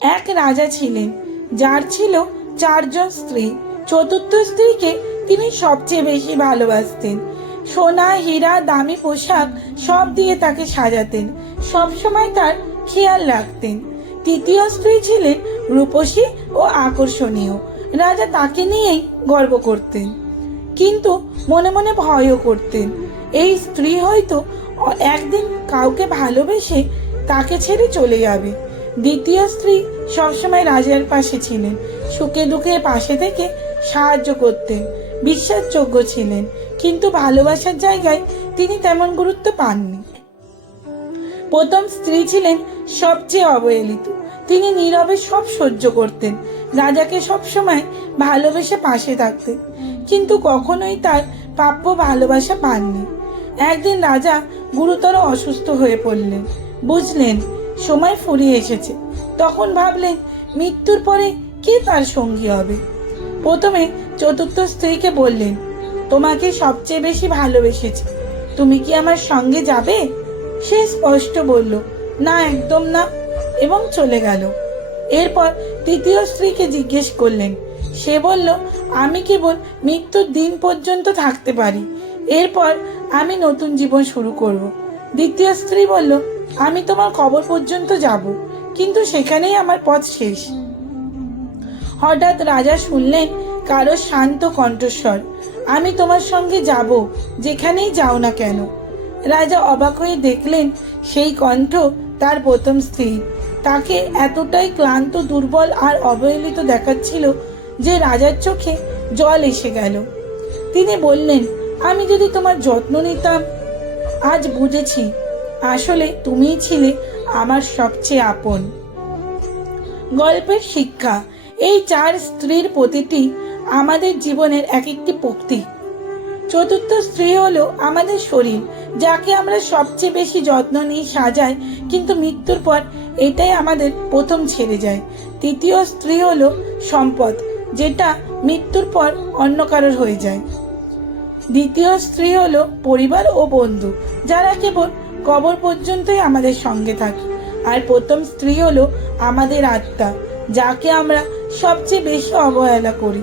এক রাজা ছিলেন, যার ছিল 4 জন স্ত্রী। চতুর্থ স্ত্রীকে তিনি সবচেয়ে বেশি ভালোবাসতেন। সোনা, হীরা, দামি পোশাক সব দিয়ে তাকে সাজাতেন, সবসময় তার খেয়াল রাখতেন। তৃতীয় স্ত্রী ছিলেন রূপসী ও আকর্ষণীয়। রাজা তাকে নিয়েই গর্ব করতেন, কিন্তু মনে মনে ভয়ও করতেন এই স্ত্রী হয়তো একদিন কাউকে ভালোবেসে তাকে ছেড়ে চলে যাবে। দ্বিতীয় স্ত্রী সবসময় রাজার পাশে ছিলেন, সুখে দুঃখে পাশে থেকে সাহায্য করতেন, বিশ্বাসযোগ্য ছিলেন, কিন্তু ভালোবাসার জায়গায় তিনি তেমন গুরুত্ব পাননি। প্রথম স্ত্রী ছিলেন সবচেয়ে অবহেলিত। তিনি নীরবে সব সহ্য করতেন, রাজাকে সবসময় ভালোবেসে পাশে থাকতেন, কিন্তু কখনোই তার প্রাপ্য ভালোবাসা পাননি। একদিন রাজা গুরুতর অসুস্থ হয়ে পড়লেন। বুঝলেন সময় ফুরিয়ে এসেছে। তখন ভাবলেন মৃত্যুর পরে কে তার সঙ্গী হবে। প্রথমে চতুর্থ স্ত্রীকে বললেন, তোমাকে সবচেয়ে বেশি ভালোবেসেছি, তুমি কি আমার সঙ্গে যাবে? সে স্পষ্ট বলল, না, একদম না, এবং চলে গেল। এরপর তৃতীয় স্ত্রীকে জিজ্ঞেস করলেন। সে বলল, আমি কেবল মৃত্যুর দিন পর্যন্ত থাকতে পারি, এরপর আমি নতুন জীবন শুরু করব। দ্বিতীয় স্ত্রী বলল, আমি তোমার কবর পর্যন্ত যাব, কিন্তু সেখানেই আমার পথ শেষ। হঠাৎ রাজা শুনলেন কারো শান্ত কণ্ঠস্বর, আমি তোমার সঙ্গে যাব, যেখানেই যাও না কেন। রাজা অবাক হয়ে দেখলেন সেই কণ্ঠ তার প্রথম স্ত্রী। তাকে এতটাই ক্লান্ত, দুর্বল আর অবহেলিত দেখাচ্ছিল যে রাজার চোখে জল এসে গেল। তিনি বললেন, আমি যদি তোমার যত্ন নিতাম। আজ বুঝেছি আসলে তুমিই ছিলে আমার সবচেয়ে আপন। গল্পের শিক্ষা, এই 4 স্ত্রীর প্রতিটি আমাদের জীবনের এক একটি প্রতীক। চতুর্থ স্ত্রী হলো আমাদের শরীর, যাকে আমরা সবচেয়ে বেশি যত্ন নিয়ে সাজাই, কিন্তু মৃত্যুর পর এটাই আমাদের প্রথম ছেড়ে যায়। তৃতীয় স্ত্রী হলো সম্পদ, যেটা মৃত্যুর পর অন্য কারোর হয়ে যায়। দ্বিতীয় স্ত্রী হলো পরিবার ও বন্ধু, যারা কেবল কবর পর্যন্তই আমাদের সঙ্গে থাকে। আর প্রথম স্ত্রী হলো আমাদের আত্মা, যাকে আমরা সবচেয়ে বেশি অবহেলা করি,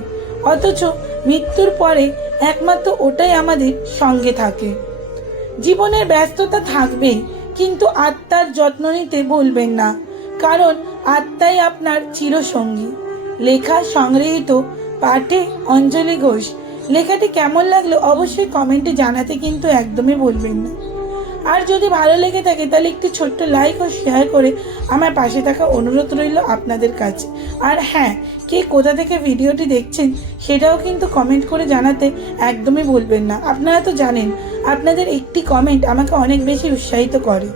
অথচ মৃত্যুর পরে একমাত্র ওটাই আমাদের সঙ্গে থাকে। জীবনের ব্যস্ততা থাকবেই, কিন্তু আত্মার যত্ন নিতে ভুলবেন না, কারণ আত্মাই আপনার চিরসঙ্গী। লেখা সংগৃহীত, পাঠে অঞ্জলি ঘোষ। লেখাটি কেমন লাগলো অবশ্যই কমেন্টে জানাতে কিন্তু একদমই ভুলবেন না। আর যদি ভালো লেগে থাকে তাহলে একটি ছোট্ট লাইক ও শেয়ার করে আমার পাশে থাকা অনুরোধ রইল আপনাদের কাছে। আর হ্যাঁ, কে কোথা থেকে ভিডিওটি দেখছেন সেটাও কিন্তু কমেন্ট করে জানাতে একদমই ভুলবেন না। আপনারা তো জানেন আপনাদের একটি কমেন্ট আমাকে অনেক বেশি উৎসাহিত করে।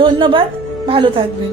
ধন্যবাদ, ভালো থাকবেন।